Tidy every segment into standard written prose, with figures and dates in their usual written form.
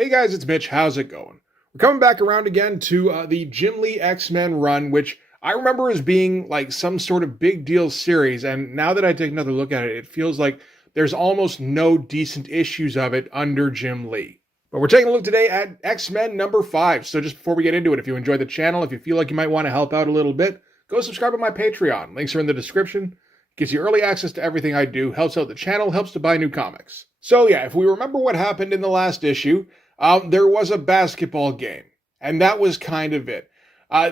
Hey guys, it's Mitch. How's it going? We're coming back around again to the Jim Lee X-Men run, which I remember as being like some sort of big deal series. And now that I take another look at it, it feels like there's almost no decent issues of it under Jim Lee. But we're taking a look today at X-Men number 5. So just before we get into it, if you enjoyed the channel, if you feel like you might want to help out a little bit, go subscribe to my Patreon. Links are in the description. Gives you early access to everything I do, helps out the channel, helps to buy new comics. So yeah, if we remember what happened in the last issue, there was a basketball game, and that was kind of it.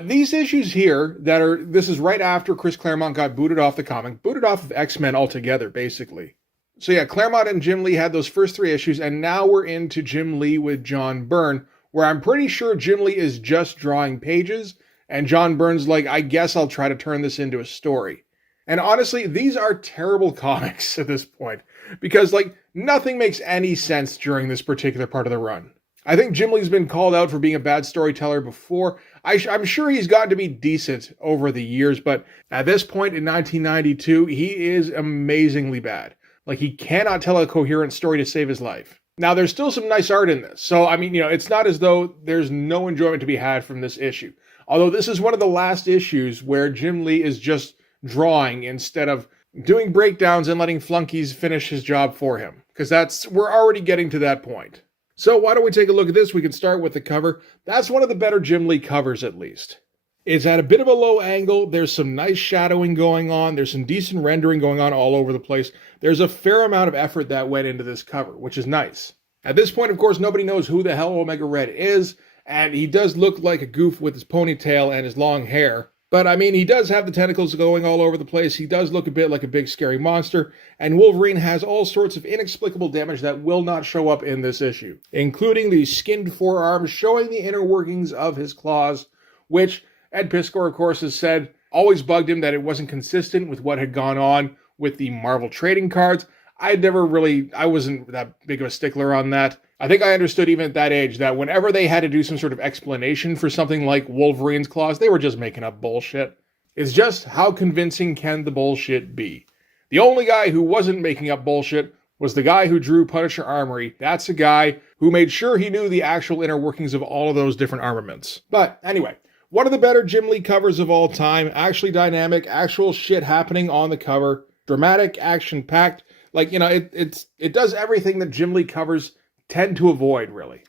These issues here this is right after Chris Claremont got booted off the comic, booted off of X-Men altogether, basically. So yeah, Claremont and Jim Lee had those first 3 issues, and now we're into Jim Lee with John Byrne, where I'm pretty sure Jim Lee is just drawing pages, and John Byrne's like, I guess I'll try to turn this into a story. And honestly, these are terrible comics at this point, because like nothing makes any sense during this particular part of the run. I think Jim Lee's been called out for being a bad storyteller before. I'm sure he's gotten to be decent over the years, but at this point in 1992, he is amazingly bad. Like, he cannot tell a coherent story to save his life. Now, there's still some nice art in this. So, I mean, it's not as though there's no enjoyment to be had from this issue. Although this is one of the last issues where Jim Lee is just drawing instead of doing breakdowns and letting flunkies finish his job for him. Because we're already getting to that point. So why don't we take a look at this? We can start with the cover. That's one of the better Jim Lee covers, at least. It's at a bit of a low angle. There's some nice shadowing going on. There's some decent rendering going on all over the place. There's a fair amount of effort that went into this cover, which is nice. At this point, of course, nobody knows who the hell Omega Red is, and he does look like a goof with his ponytail and his long hair. But, I mean, he does have the tentacles going all over the place. He does look a bit like a big scary monster. And Wolverine has all sorts of inexplicable damage that will not show up in this issue, including the skinned forearms showing the inner workings of his claws, which Ed Piskor, of course, has said always bugged him that it wasn't consistent with what had gone on with the Marvel trading cards. I wasn't that big of a stickler on that. I think I understood even at that age that whenever they had to do some sort of explanation for something like Wolverine's claws, they were just making up bullshit. It's just how convincing can the bullshit be? The only guy who wasn't making up bullshit was the guy who drew Punisher Armory. That's a guy who made sure he knew the actual inner workings of all of those different armaments. But anyway, one of the better Jim Lee covers of all time. Actually dynamic, actual shit happening on the cover. Dramatic, action-packed. Like, it does everything that Jim Lee covers tend to avoid, really.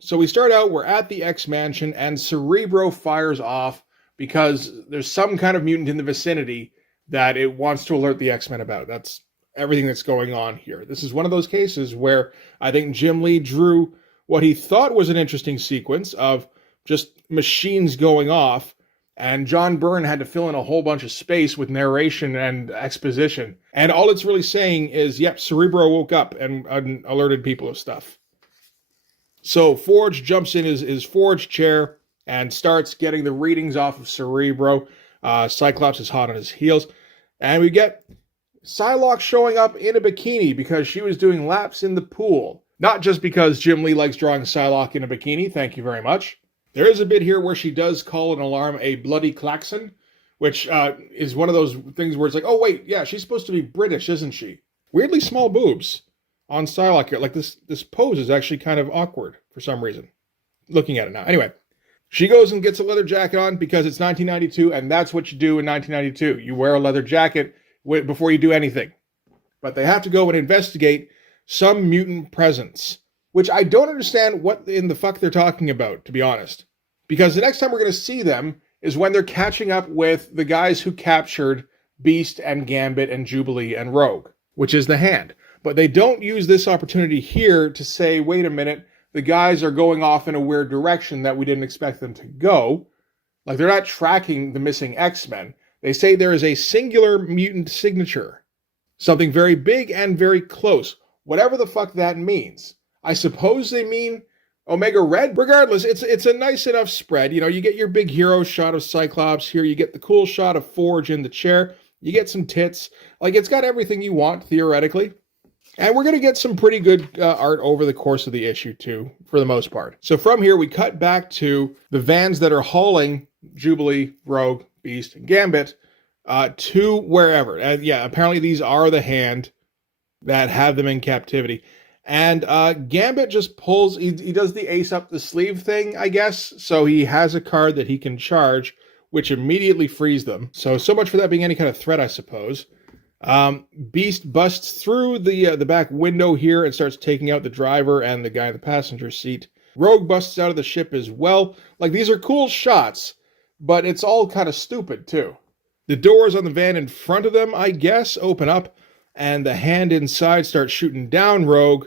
So we start out, we're at the XMansion, and Cerebro fires off because there's some kind of mutant in the vicinity that it wants to alert the X-Men about. That's everything that's going on here. This is one of those cases where I think Jim Lee drew what he thought was an interesting sequence of just machines going off, and John Byrne had to fill in a whole bunch of space with narration and exposition. And all it's really saying is, yep, Cerebro woke up and alerted people of stuff. So Forge jumps in his Forge chair and starts getting the readings off of Cerebro. Cyclops is hot on his heels. And we get Psylock showing up in a bikini because she was doing laps in the pool. Not just because Jim Lee likes drawing Psylock in a bikini, thank you very much. There is a bit here where she does call an alarm a bloody klaxon, which is one of those things where it's like, oh wait, yeah, she's supposed to be British, isn't she? Weirdly small boobs on Psylocke here. Like this pose is actually kind of awkward for some reason. Looking at it now. Anyway, she goes and gets a leather jacket on because it's 1992, and that's what you do in 1992. You wear a leather jacket before you do anything. But they have to go and investigate some mutant presence, which I don't understand what in the fuck they're talking about, to be honest. Because the next time we're going to see them is when they're catching up with the guys who captured Beast and Gambit and Jubilee and Rogue, which is the Hand. But they don't use this opportunity here to say, wait a minute, the guys are going off in a weird direction that we didn't expect them to go. Like, they're not tracking the missing X-Men. They say there is a singular mutant signature. Something very big and very close. Whatever the fuck that means. I suppose they mean Omega Red. Regardless, it's a nice enough spread. You get your big hero shot of Cyclops here. You get the cool shot of Forge in the chair. You get some tits. Like, it's got everything you want, theoretically. And we're going to get some pretty good art over the course of the issue, too, for the most part. So from here, we cut back to the vans that are hauling Jubilee, Rogue, Beast, and Gambit to wherever. And yeah, apparently these are the Hand that have them in captivity. And Gambit just pulls, he does the ace up the sleeve thing, I guess. So he has a card that he can charge, which immediately frees them. So much for that being any kind of threat, I suppose. Beast busts through the back window here and starts taking out the driver and the guy in the passenger seat. Rogue busts out of the ship as well. Like, these are cool shots, but it's all kind of stupid, too. The doors on the van in front of them, I guess, open up, and the hand inside starts shooting down Rogue,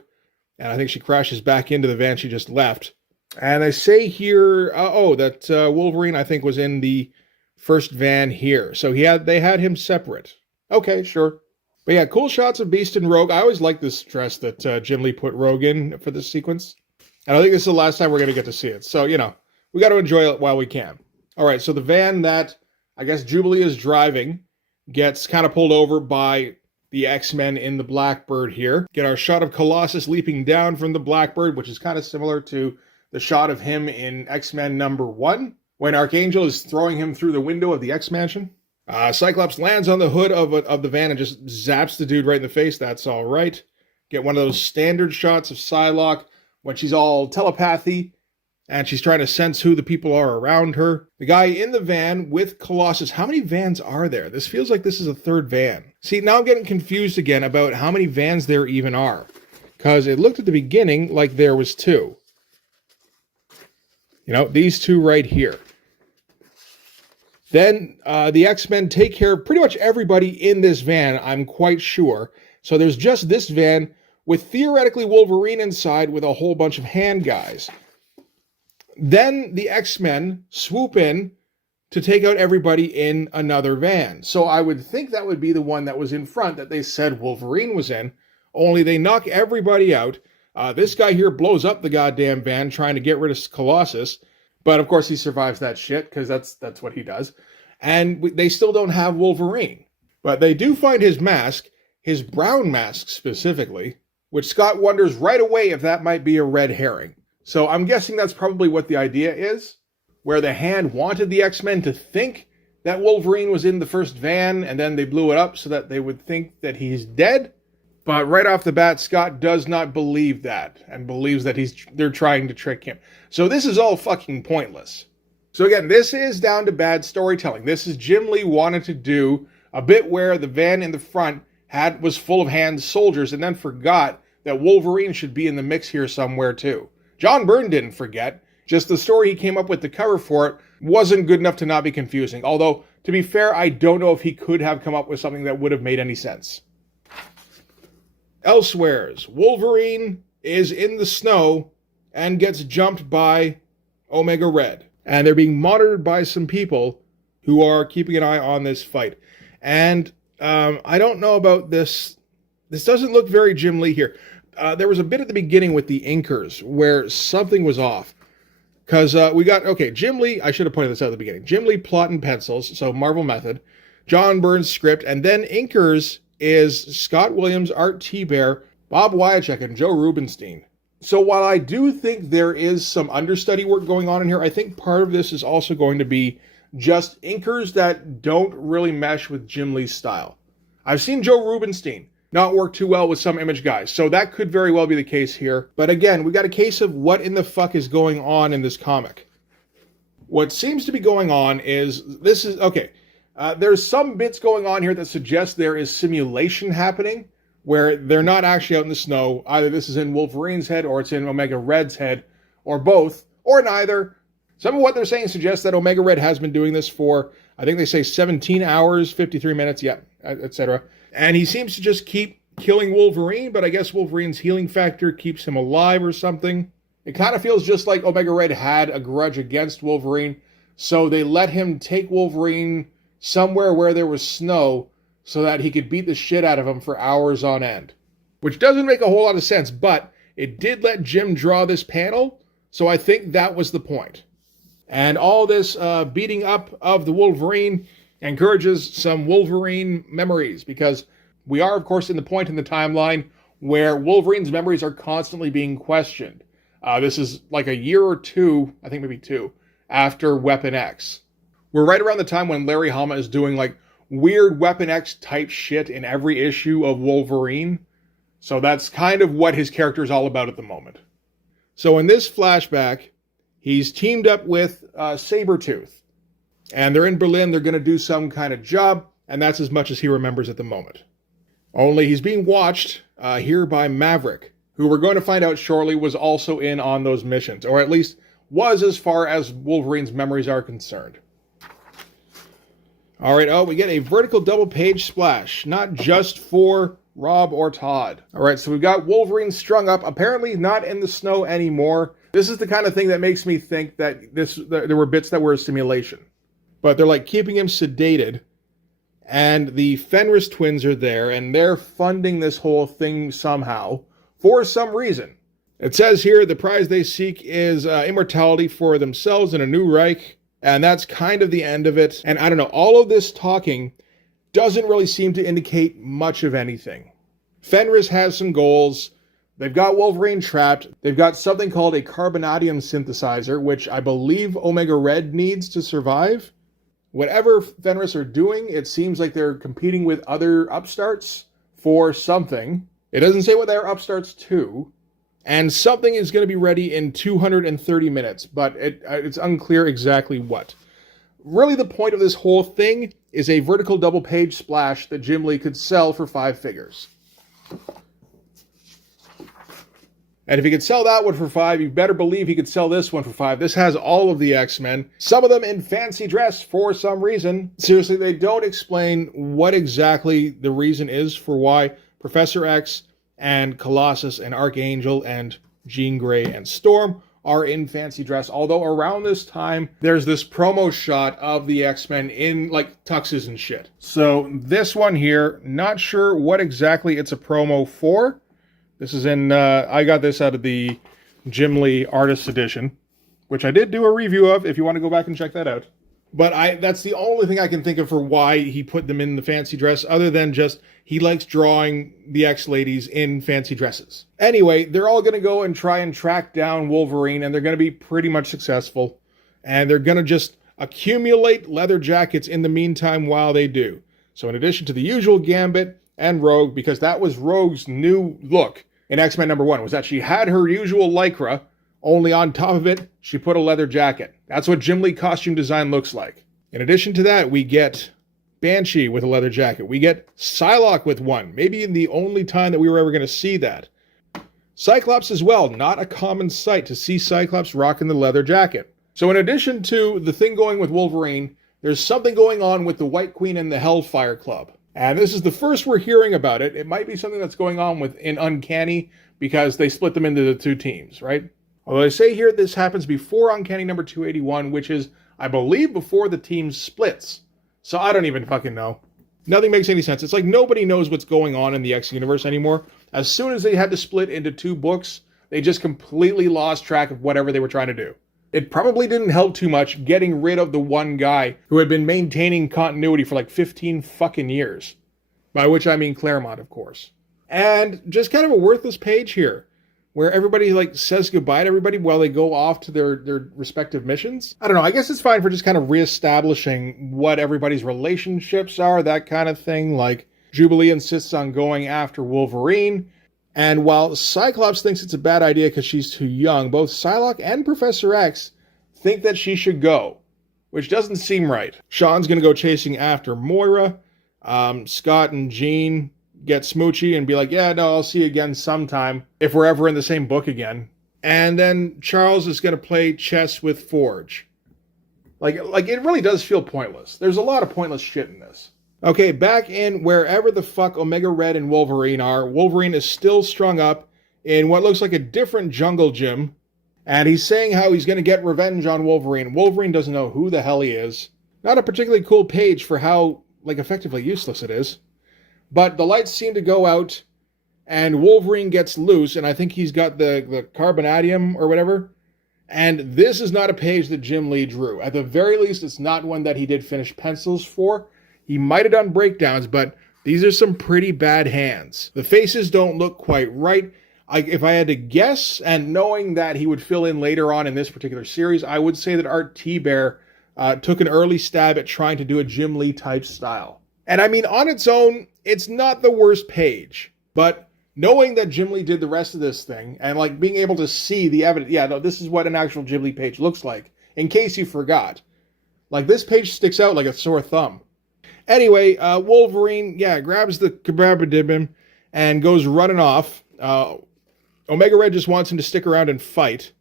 and I think she crashes back into the van she just left. And they say here, that Wolverine, I think, was in the first van here. So they had him separate. Okay, sure. But yeah, cool shots of Beast and Rogue. I always like this dress that Jim Lee put Rogue in for this sequence. And I think this is the last time we're going to get to see it. So, we got to enjoy it while we can. All right, so the van that I guess Jubilee is driving gets kind of pulled over by the X-Men in the Blackbird here. Get our shot of Colossus leaping down from the Blackbird, which is kind of similar to the shot of him in X-Men #1, when Archangel is throwing him through the window of the XMansion. Cyclops lands on the hood of the van and just zaps the dude right in the face. That's all right. Get one of those standard shots of Psylock when she's all telepathy and she's trying to sense who the people are around her. The guy in the van with Colossus. How many vans are there? This feels like this is a third van. See, now I'm getting confused again about how many vans there even are, because it looked at the beginning like there was 2. These 2 right here. Then the X-Men take care of pretty much everybody in this van, I'm quite sure. So there's just this van with theoretically Wolverine inside with a whole bunch of hand guys. Then the X-Men swoop in to take out everybody in another van. So I would think that would be the one that was in front that they said Wolverine was in, only they knock everybody out. This guy here blows up the goddamn van trying to get rid of Colossus. But of course he survives that shit, because that's what he does. And they still don't have Wolverine. But they do find his mask, his brown mask specifically, which Scott wonders right away if that might be a red herring. So I'm guessing that's probably what the idea is, where the Hand wanted the X-Men to think that Wolverine was in the first van, and then they blew it up so that they would think that he's dead. But right off the bat, Scott does not believe that, and believes that they're trying to trick him. So this is all fucking pointless. So again, this is down to bad storytelling. This is Jim Lee wanted to do a bit where the van in the front was full of Hand soldiers, and then forgot that Wolverine should be in the mix here somewhere too. John Byrne didn't forget, just the story he came up with to cover for it wasn't good enough to not be confusing. Although, to be fair, I don't know if he could have come up with something that would have made any sense. Elsewheres, Wolverine is in the snow and gets jumped by Omega Red. And they're being monitored by some people who are keeping an eye on this fight. And I don't know about this. This doesn't look very Jim Lee here. There was a bit at the beginning with the inkers where something was off. Because we got, Jim Lee, I should have pointed this out at the beginning. Jim Lee plot and pencils, so Marvel method. John Byrne's script, and then inkers is Scott Williams, Art T-Bear, Bob Wyachek, and Joe Rubinstein. So while I do think there is some understudy work going on in here, I think part of this is also going to be just inkers that don't really mesh with Jim Lee's style. I've seen Joe Rubinstein not work too well with some Image guys, so that could very well be the case here. But again, we got a case of what in the fuck is going on in this comic. What seems to be going on is, there's some bits going on here that suggest there is simulation happening, where they're not actually out in the snow. Either this is in Wolverine's head, or it's in Omega Red's head, or both, or neither. Some of what they're saying suggests that Omega Red has been doing this for, I think they say 17 hours, 53 minutes, etc. And he seems to just keep killing Wolverine, but I guess Wolverine's healing factor keeps him alive or something. It kind of feels just like Omega Red had a grudge against Wolverine, so they let him take Wolverine somewhere where there was snow so that he could beat the shit out of him for hours on end. Which doesn't make a whole lot of sense, but it did let Jim draw this panel, so I think that was the point. And all this beating up of the Wolverine encourages some Wolverine memories, because we are, of course, in the point in the timeline where Wolverine's memories are constantly being questioned. This is like a year or two, I think maybe 2, after Weapon X. We're right around the time when Larry Hama is doing like weird Weapon X type shit in every issue of Wolverine. So that's kind of what his character is all about at the moment. So in this flashback, he's teamed up with Sabretooth. And they're in Berlin, they're going to do some kind of job, and that's as much as he remembers at the moment. Only he's being watched here by Maverick, who we're going to find out shortly was also in on those missions, or at least was as far as Wolverine's memories are concerned. All right, we get a vertical double page splash, not just for Rob or Todd. All right, so we've got Wolverine strung up, apparently not in the snow anymore. This is the kind of thing that makes me think that there were bits that were a simulation. But they're like keeping him sedated, and the Fenris twins are there, and they're funding this whole thing somehow, for some reason. It says here the prize they seek is immortality for themselves and a new Reich, and that's kind of the end of it. And I don't know, all of this talking doesn't really seem to indicate much of anything. Fenris has some goals. They've got Wolverine trapped. They've got something called a carbonadium synthesizer, which I believe Omega Red needs to survive. Whatever Fenris are doing, it seems like they're competing with other upstarts for something. It doesn't say what they're upstarts to. And something is going to be ready in 230 minutes, but it's unclear exactly what. Really, the point of this whole thing is a vertical double page splash that Jim Lee could sell for 5 figures. And if he could sell that one for 5, you better believe he could sell this one for 5. This has all of the X-Men, some of them in fancy dress for some reason. Seriously, they don't explain what exactly the reason is for why Professor X and Colossus and Archangel and Jean Grey and Storm are in fancy dress. Although around this time, there's this promo shot of the X-Men in like tuxes and shit. So this one here, not sure what exactly it's a promo for. This is in, I got this out of the Jim Lee Artist Edition, which I did do a review of if you want to go back and check that out. But that's the only thing I can think of for why he put them in the fancy dress, other than just he likes drawing the X-ladies in fancy dresses. Anyway, they're all going to go and try and track down Wolverine, and they're going to be pretty much successful. And they're going to just accumulate leather jackets in the meantime while they do. So in addition to the usual Gambit and Rogue, because that was Rogue's new look in X-Men #1, was that she had her usual Lycra, only on top of it, she put a leather jacket. That's what Jim Lee costume design looks like. In addition to that, we get Banshee with a leather jacket. We get Psylock with one, maybe the only time that we were ever going to see that. Cyclops as well, not a common sight to see Cyclops rocking the leather jacket. So in addition to the thing going with Wolverine, there's something going on with the White Queen and the Hellfire Club. And this is the first we're hearing about it. It might be something that's going on in Uncanny, because they split them into the 2 teams, right? Although I say here this happens before Uncanny number 281, which is, I believe, before the team splits. So I don't even fucking know. Nothing makes any sense. It's like nobody knows what's going on in the X universe anymore. As soon as they had to split into 2 books, they just completely lost track of whatever they were trying to do. It probably didn't help too much getting rid of the one guy who had been maintaining continuity for like 15 fucking years. By which I mean Claremont, of course. And just kind of a worthless page here, where everybody like says goodbye to everybody while they go off to their respective missions. I don't know, I guess it's fine for just kind of reestablishing what everybody's relationships are, that kind of thing. Like, Jubilee insists on going after Wolverine, and while Cyclops thinks it's a bad idea because she's too young, both Psylocke and Professor X think that she should go, which doesn't seem right. Sean's going to go chasing after Moira. Scott and Jean get smoochy and be like, yeah, no, I'll see you again sometime, if we're ever in the same book again. And then Charles is going to play chess with Forge. Like it really does feel pointless. There's a lot of pointless shit in this. Okay, back in wherever the fuck Omega Red and Wolverine are, Wolverine is still strung up in what looks like a different jungle gym, and he's saying how he's going to get revenge on Wolverine. Wolverine doesn't know who the hell he is. Not a particularly cool page for how, like, effectively useless it is. But the lights seem to go out, and Wolverine gets loose, and I think he's got the carbonadium or whatever. And this is not a page that Jim Lee drew. At the very least, it's not one that he did finish pencils for. He might have done breakdowns, but these are some pretty bad hands. The faces don't look quite right. If I had to guess, and knowing that he would fill in later on in this particular series, I would say that Art T-Bear took an early stab at trying to do a Jim Lee type style. And I mean, on its own, it's not the worst page. But knowing that Jim Lee did the rest of this thing and like being able to see the evidence. Yeah, no, this is what an actual Jim Lee page looks like, in case you forgot. Like, this page sticks out like a sore thumb. Anyway, Wolverine, grabs the Kabrabadibim and goes running off. Omega Red just wants him to stick around and fight.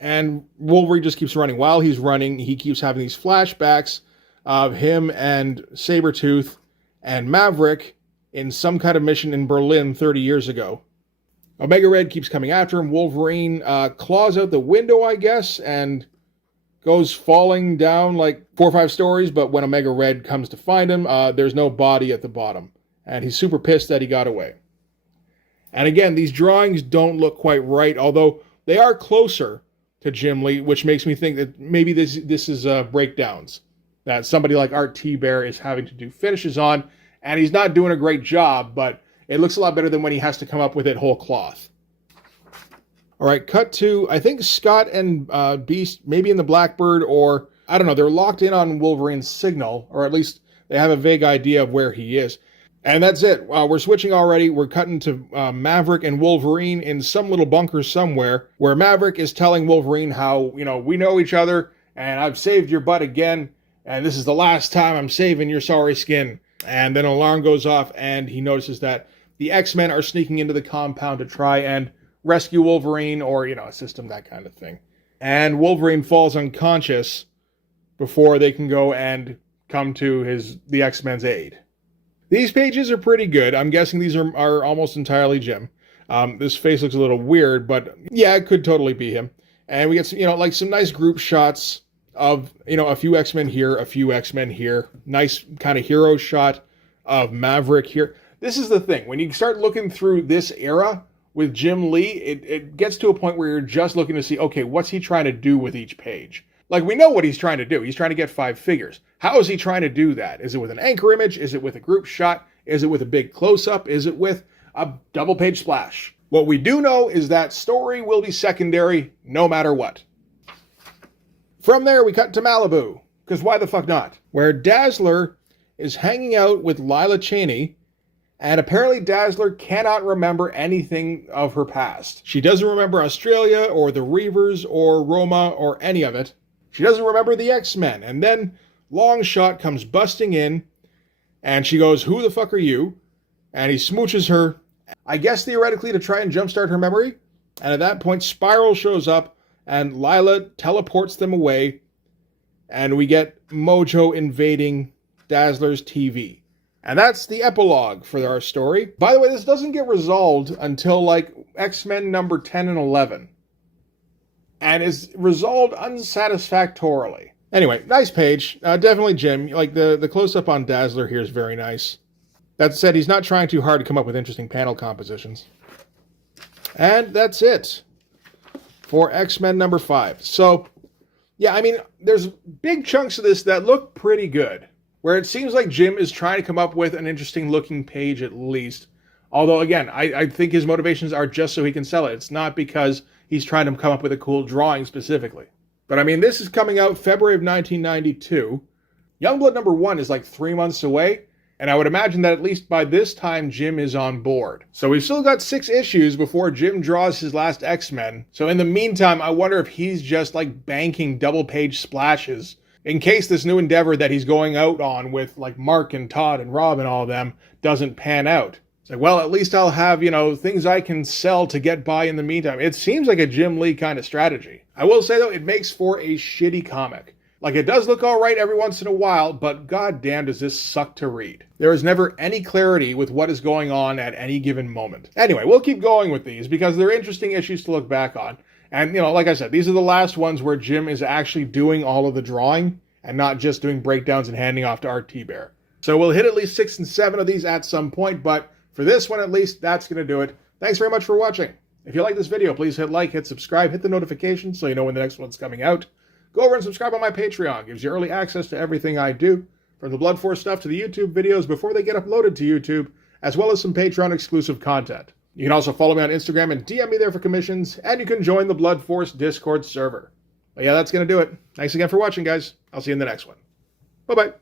And Wolverine just keeps running. While he's running, he keeps having these flashbacks of him and Sabretooth and Maverick in some kind of mission in Berlin 30 years ago. Omega Red keeps coming after him. Wolverine claws out the window, I guess, and goes falling down like 4 or 5 stories, but when Omega Red comes to find him, there's no body at the bottom. And he's super pissed that he got away. And again, these drawings don't look quite right, although they are closer to Jim Lee, which makes me think that maybe this is breakdowns that somebody like Art T-Bear is having to do finishes on, and he's not doing a great job, but it looks a lot better than when he has to come up with it whole cloth. All right, cut to, I think Scott and Beast, maybe in the Blackbird, or, I don't know, they're locked in on Wolverine's signal, or at least they have a vague idea of where he is. And that's it. We're switching already. We're cutting to Maverick and Wolverine in some little bunker somewhere, where Maverick is telling Wolverine how, we know each other, and I've saved your butt again, and this is the last time I'm saving your sorry skin. And then an alarm goes off, and he notices that the X-Men are sneaking into the compound to try and rescue Wolverine, or, assist him, that kind of thing. And Wolverine falls unconscious before they can go and come to the X-Men's aid. These pages are pretty good. I'm guessing these are almost entirely Jim. This face looks a little weird, but yeah, it could totally be him. And we get some, some nice group shots of, a few X-Men here, a few X-Men here. Nice kind of hero shot of Maverick here. This is the thing. When you start looking through this era with Jim Lee, it gets to a point where you're just looking to see, okay, what's he trying to do with each page? Like, we know what he's trying to do. He's trying to get 5 figures. How is he trying to do that? Is it with an anchor image? Is it with a group shot? Is it with a big close-up? Is it with a double-page splash? What we do know is that story will be secondary no matter what. From there, we cut to Malibu, because why the fuck not? Where Dazzler is hanging out with Lila Cheney, and apparently Dazzler cannot remember anything of her past. She doesn't remember Australia, or the Reavers, or Roma, or any of it. She doesn't remember the X-Men. And then Longshot comes busting in, and she goes, "Who the fuck are you?" And he smooches her, I guess theoretically to try and jumpstart her memory. And at that point, Spiral shows up, and Lila teleports them away, and we get Mojo invading Dazzler's TV. And that's the epilogue for our story. By the way, this doesn't get resolved until X-Men number 10 and 11. And is resolved unsatisfactorily. Anyway, nice page. Definitely Jim. The close-up on Dazzler here is very nice. That said, he's not trying too hard to come up with interesting panel compositions. And that's it for X-Men number 5. So, yeah, there's big chunks of this that look pretty good, where it seems like Jim is trying to come up with an interesting looking page at least. Although, again, I think his motivations are just so he can sell it. It's not because he's trying to come up with a cool drawing specifically. But this is coming out February of 1992. Youngblood number 1 is 3 months away. And I would imagine that at least by this time, Jim is on board. So we've still got 6 issues before Jim draws his last X-Men. So in the meantime, I wonder if he's just banking double-page splashes in case this new endeavor that he's going out on with Mark and Todd and Rob and all of them doesn't pan out. It's well, at least I'll have, things I can sell to get by in the meantime. It seems like a Jim Lee kind of strategy. I will say, though, it makes for a shitty comic. It does look all right every once in a while, but goddamn does this suck to read. There is never any clarity with what is going on at any given moment. Anyway, we'll keep going with these because they're interesting issues to look back on. And, like I said, these are the last ones where Jim is actually doing all of the drawing and not just doing breakdowns and handing off to Art T-Bear. So we'll hit at least 6 and 7 of these at some point, but for this one at least, that's going to do it. Thanks very much for watching. If you like this video, please hit like, hit subscribe, hit the notification so you know when the next one's coming out. Go over and subscribe on my Patreon. Gives you early access to everything I do, from the Blood Force stuff to the YouTube videos before they get uploaded to YouTube, as well as some Patreon exclusive content. You can also follow me on Instagram and DM me there for commissions, and you can join the Blood Force Discord server. But yeah, that's going to do it. Thanks again for watching, guys. I'll see you in the next one. Bye-bye.